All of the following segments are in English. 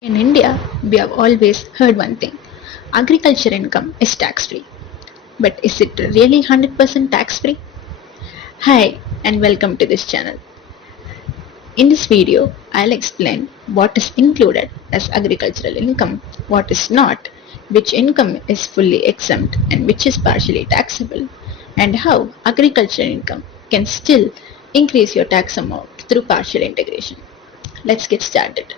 In India, we have always heard one thing: agriculture income is tax free. But is it really 100% tax free? Hi, and welcome to this channel. In this video, I'll explain what is included as agricultural income, what is not, which income is fully exempt and which is partially taxable, and how agricultural income can still increase your tax amount through partial integration. Let's get started.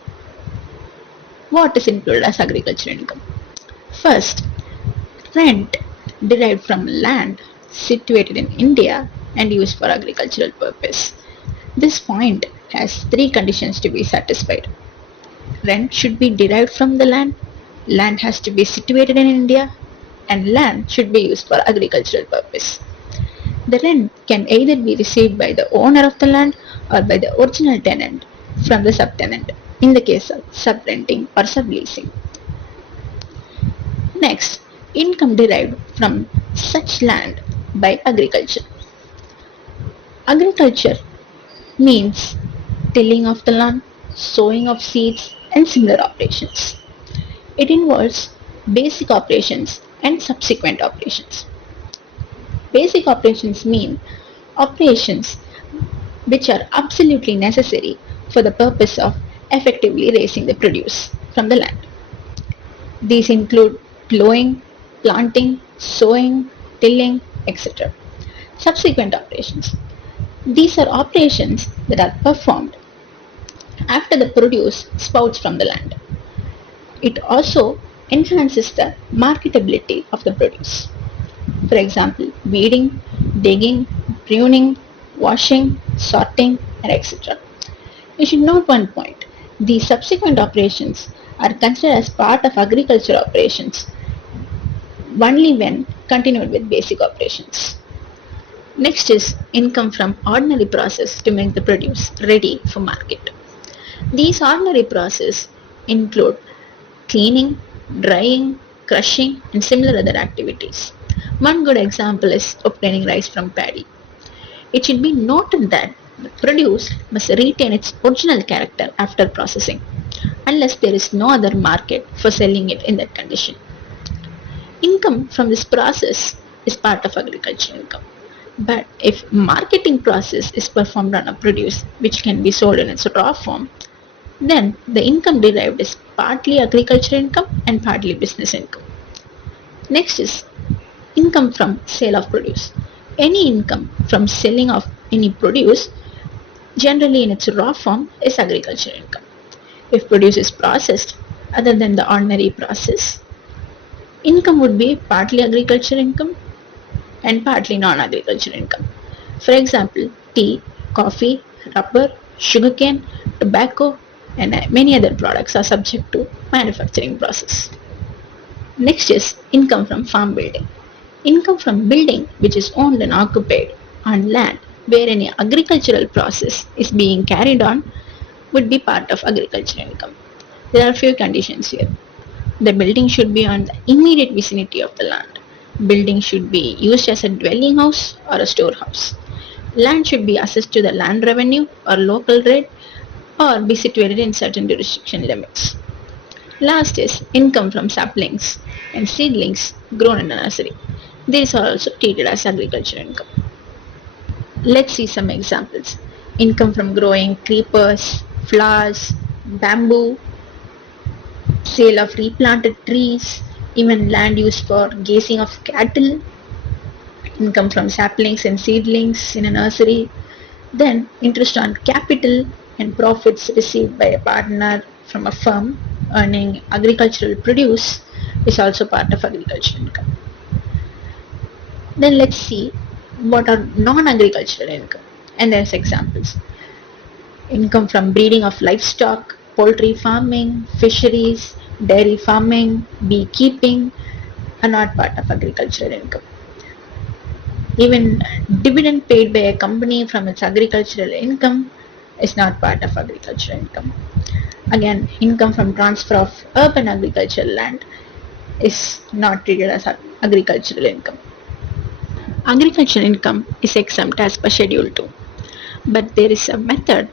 What is included as agricultural income? First, rent derived from land situated in India and used for agricultural purpose. This point has three conditions to be satisfied. Rent should be derived from the land has to be situated in India, and land should be used for agricultural purpose. The rent can either be received by the owner of the land or by the original tenant from the subtenant in the case of subrenting or subleasing. Next, income derived from such land by agriculture. Agriculture means tilling of the land, sowing of seeds, and similar operations. It involves basic operations and subsequent operations. Basic operations mean operations which are absolutely necessary for the purpose of effectively raising the produce from the land. These include plowing, planting, sowing, tilling, etc. Subsequent operations. These are operations that are performed after the produce sprouts from the land. It also enhances the marketability of the produce. For example, weeding, digging, pruning, washing, sorting, and etc. You should note one point: these subsequent operations are considered as part of agriculture operations only when continued with basic operations. Next is income from ordinary process to make the produce ready for market. These ordinary processes include cleaning, drying, crushing, and similar other activities. One good example is obtaining rice from paddy. It should be noted that the produce must retain its original character after processing, unless there is no other market for selling it in that condition. Income from this process is part of agricultural income. But if marketing process is performed on a produce which can be sold in its raw form, then the income derived is partly agricultural income and partly business income. Next is income from sale of produce. Any income from selling of any produce, generally in its raw form, is agricultural income. If produce is processed other than the ordinary process, income would be partly agricultural income and partly non-agricultural income. For example, tea, coffee, rubber, sugarcane, tobacco, and many other products are subject to manufacturing process. Next is income from farm building. Income from building which is owned and occupied on land where any agricultural process is being carried on would be part of agricultural income. There are few conditions here. The building should be on the immediate vicinity of the land. Building should be used as a dwelling house or a storehouse. Land should be assessed to the land revenue or local rate or be situated in certain jurisdiction limits. Last is income from saplings and seedlings grown in a nursery. These are also treated as agricultural income. Let's see some examples. Income from growing creepers, flowers, bamboo, sale of replanted trees, even land used for grazing of cattle, income from saplings and seedlings in a nursery, then interest on capital and profits received by a partner from a firm earning agricultural produce is also part of agricultural income. Then let's see what are non-agricultural income, and there's examples. Income from breeding of livestock, poultry farming, fisheries, dairy farming, beekeeping are not part of agricultural income. Even dividend paid by a company from its agricultural income is not part of agricultural income. Again, income from transfer of urban agricultural land is not treated as agricultural income. Agricultural income is exempt as per Schedule 2, but there is a method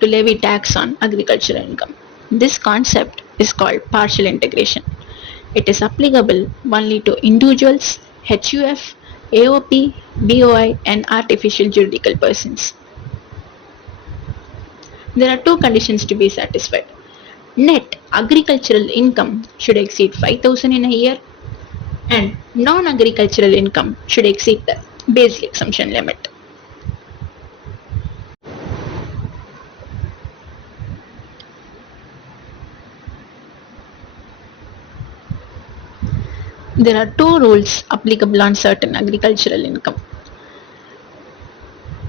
to levy tax on agricultural income. This concept is called partial integration. It is applicable only to individuals, HUF, AOP, BOI, and artificial juridical persons. There are two conditions to be satisfied. Net agricultural income should exceed 5,000 in a year, and non-agricultural income should exceed the basic exemption limit. There are two rules applicable on certain agricultural income.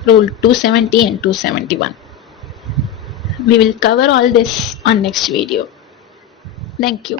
Rule 270 and 271. We will cover all this on next video. Thank you.